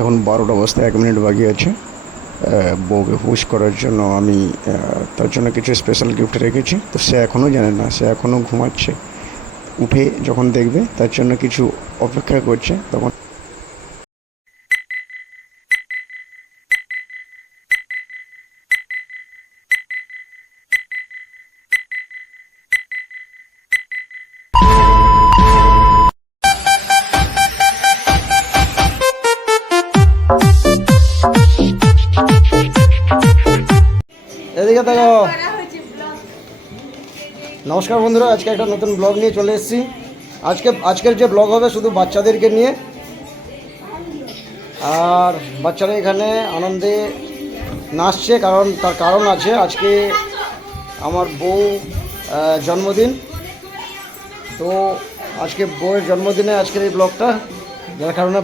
এখন 12টা বাজতে 1 মিনিট বাকি আছে। বউকে পুশ করার জন্য আমি তার জন্য কিছু স্পেশাল গিফট রেখেছি। তো সে এখনও জানে না, সে এখনও ঘুমাচ্ছে। উঠে যখন দেখবে তার জন্য কিছু অপেক্ষা করছে তখন। এদিকে দেখো। নমস্কার বন্ধুরা, আজকে একটা নতুন ব্লগ নিয়ে চলে এসেছি। আজকের যে ব্লগ হবে শুধু বাচ্চাদেরকে নিয়ে, আর বাচ্চারা এখানে আনন্দে নাচছে, তার কারণ আছে। আজকে আমার বউ জন্মদিন, তো আজকে বউয়ের জন্মদিনে আজকের এই ব্লগটা, যার কারণে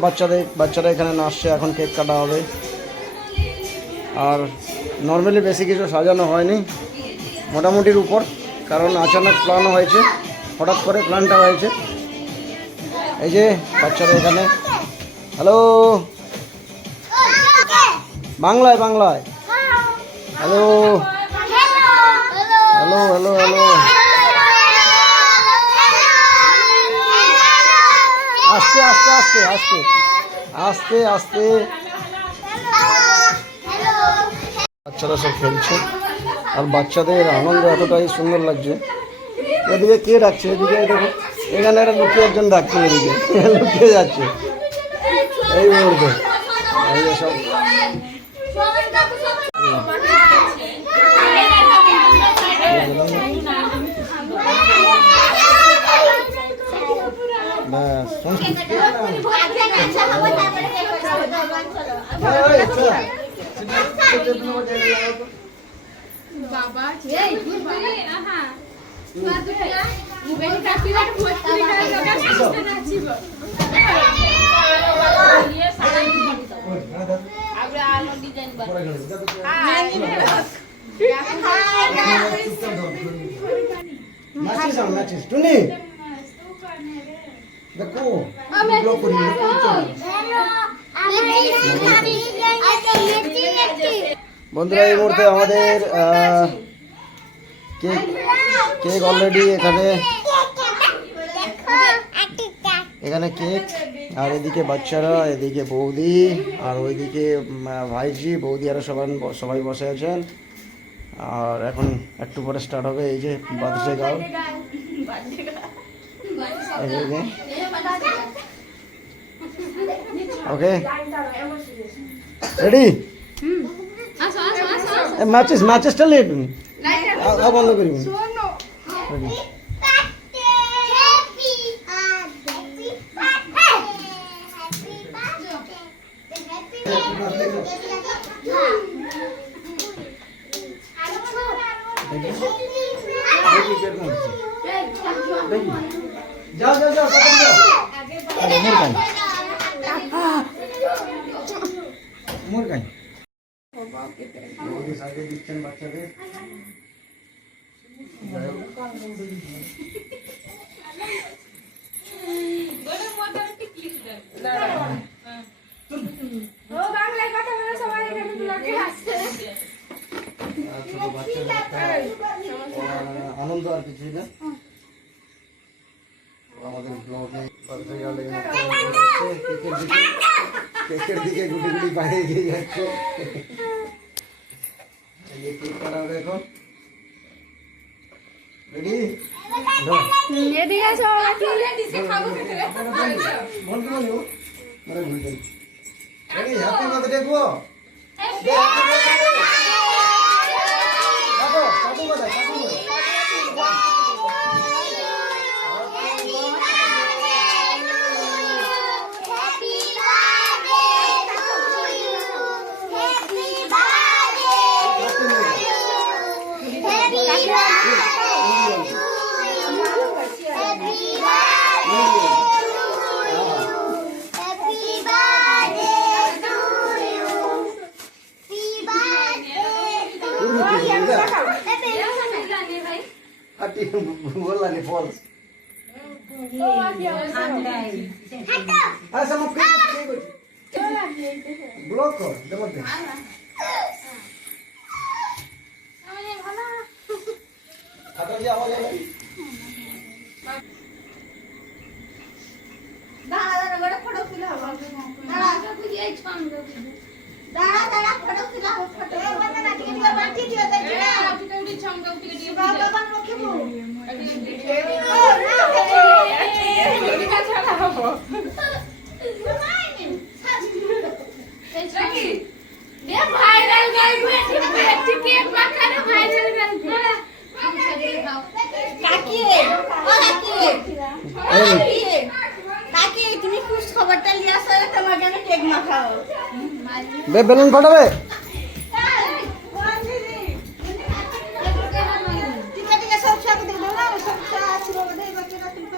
বাচ্চারা এখানে নাচছে। এখন কেক কাটা হবে। আর নর্মালি বেশি কিছু সাজানো হয়নি, মোটামুটির উপর, কারণ আচানক প্ল্যান হয়েছে, হঠাৎ করে প্ল্যানটা হয়েছে। এই যে বাচ্চারা এখানে, হ্যালো বাংলায় হ্যালো হ্যালো হ্যালো হ্যালো, আস্তে আস্তে আস্তে আস্তে আস্তে আস্তে। বাচ্চারা সব খেলছে, আর বাচ্চাদের আনন্দ এতটাই সুন্দর লাগছে। এদিকে কে ডাকছে, এদিকে দেখো, এখানে একটা লুকিয়ে একজন ডাকছে, এদিকে লুকিয়ে যাচ্ছে এই মুহূর্তে। এই যে সব টুনি দেখো ব্লগ করি। বন্ধুরা, এই মুহূর্তে আমাদের কেক অলরেডি এখানে কেক, আর এদিকে বাচ্চারা, এদিকে বৌদি, আর ওইদিকে ভাইজি, বৌদি, আরও সবাই বসে আছেন। আর এখন একটু পরে স্টার্ট হবে এই যে বাদশা গাও। ওকে, রেডি? ম্যাচেসটা লেট বন্ধ করি। যাও যাও যাও মুরগাই সাইডে দিচ্ছেন বাচ্চাদের। আনন্দ আর কিছু না। আমাদের ব্লগে কেকের দিকে গুটি গুটি বাইরে এগিয়ে যাচ্ছে। কেক কাটা হবে এখন। রেডি? হ্যাপি বার্থডে গো। बोला नहीं फॉल्स ऐसा मत करो। কর দেবতে আটা যে আওয়াজ হবে দাঁড়া বড় ফটো তুলে হবে দাঁড়া বুঝিয়ে ছম দাঁড়া ফটো তুলে হবে ফটো বন্ধ না টিকে দিয়ে বাটি দিয়ে দে টিকে উঠি ছম টিকে দিয়ে বাবা বাবা মুখে মু ভাইরাল গাই টিকে মাখানো ভাইরাল গাই কাকি ও কাকি কাকি তুমি খুশ খবরটা নিয়ে আসো তোমাকে আমি কেক মাখাবো বেলুন ফাটাবে ঠিক সব সব দেখো না সব ছিল বলে বাকিটা তুমি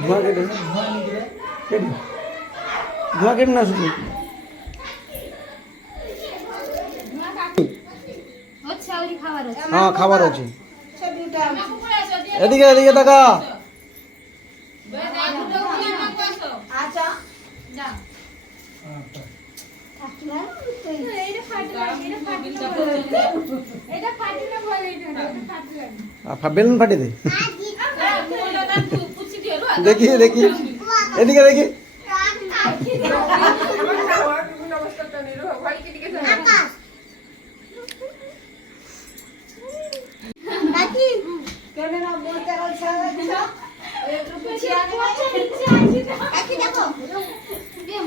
ধোঁয়া কেটে ধোঁয়া কেটে না শুধু আচ্ছা ওই খাবার আছে হ্যাঁ খাবার আছে সব দুটো এদিকে এদিকে তাকা আচ্ছা যা বেলুন ফাটি দে দেখি দেখি এদিকে দেখি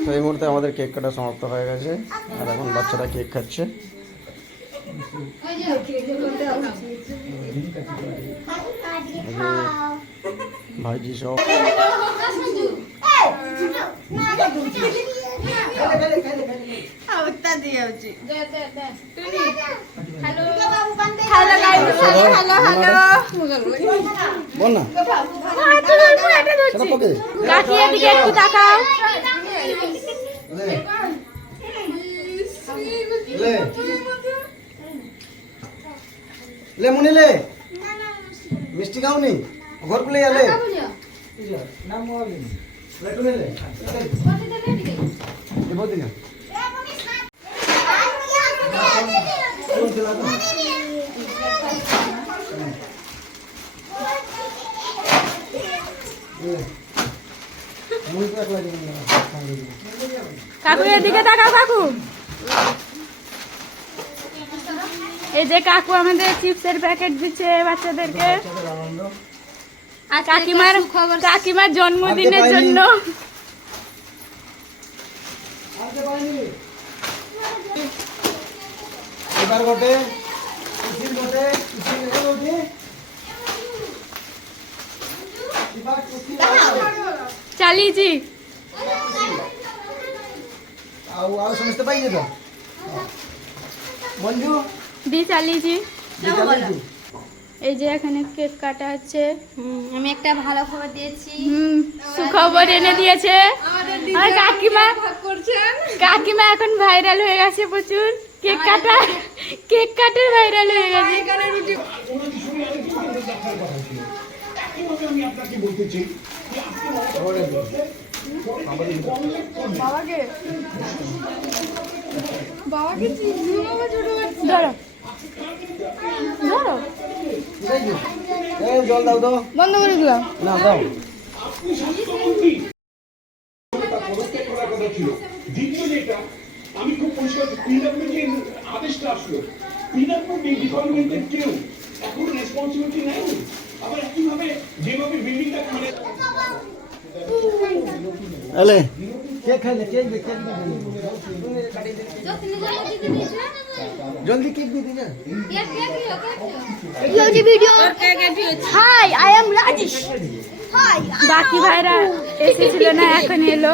তো এই মুহূর্তে আমাদের কেক কাটা সমাপ্ত হয়ে গেছে আর এখন বাচ্চারা কেক খাচ্ছে ভাইজি সব বল না কাকি এদিকে একটু তাকাও লে মুনি লে মিষ্টি খাওনি ঘর পেলে আলে কাকু এদিকে তাকাও কাকু এই যে কাকু আমাদের চিপসের প্যাকেট দিচ্ছে বাচ্চাদেরকে আর কাকিমার জন্মদিনের জন্য এবার বটে চালিয়েছি ଆଉ ସମସ୍ତେ ପାଇଲେ ତ মঞ্জু দি চালিয়েছি চালিয়েছি এই যে এখানে কেক কাটা হচ্ছে আমি একটা ভালো খবর দিয়েছি সুখবর এনে দিয়েছে আর কাকিমা এখন ভাইরাল হয়ে গেছে প্রচুর কেক কাটে ভাইরাল হয়ে গেছে ধরো ধরো এই জল দাও তো বন্ধ করে দিলাম না দাও দ্বিতীয় যেটা আমি খুব পরিষ্কার পিডব্লিউডি আদেশটা আসলো পিডব্লিউডি ডিপার্টমেন্টের কেউ এখন রেসপন্সিবিলিটি নেই আবার একইভাবে যেভাবে বিল্ডিংটা মানে এলে কেক খাইলে কেক দে কেক দে জলদি কেক দিয়ে দে hi I am Rajesh hi বাকি ভাইরা এসেছিল না এখন এলো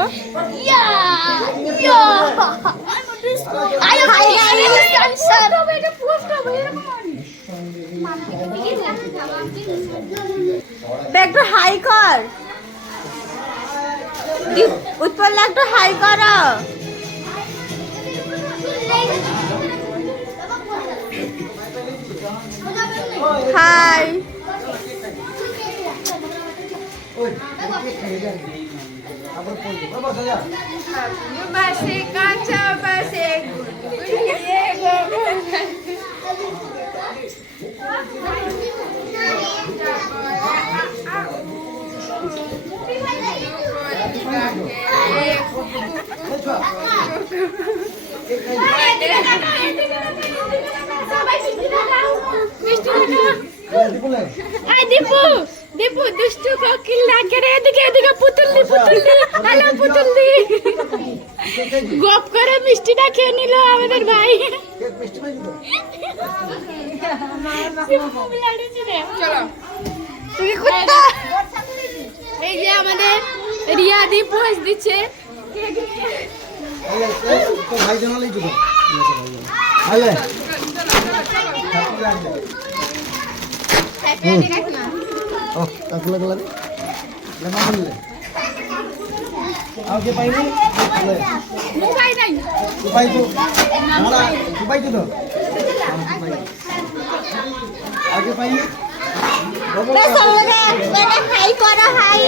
একটু হাই কর উৎপল একটু হাই কর হাই ওই কেক খাইলে তারপরে পড়বে বাবা যা বাসে কাঁচা বাসে গুড়িয়ে গো এই দীপু দীপু দুষ্টু কোকিল ডাকে রে এদিকে এদিকে পুতুলদি পুতুলদি হ্যালো পুতুলদি গপ করে মিষ্টিটা খেয়ে নিল আমাদের ভাই চলো তুই কুত্তা এই যে আমাদের রিয়া দি পোজ দিচ্ছে তো ভাই জানালেই তো আলে হ্যাপি বার্থডে কাকিমা ও তাকলে গলা দে লেমা বললে আগে পাইনি আলে মুখাই নাই উপাই তো আমরা উপাই তো আগে পাইনি হাই করো হাই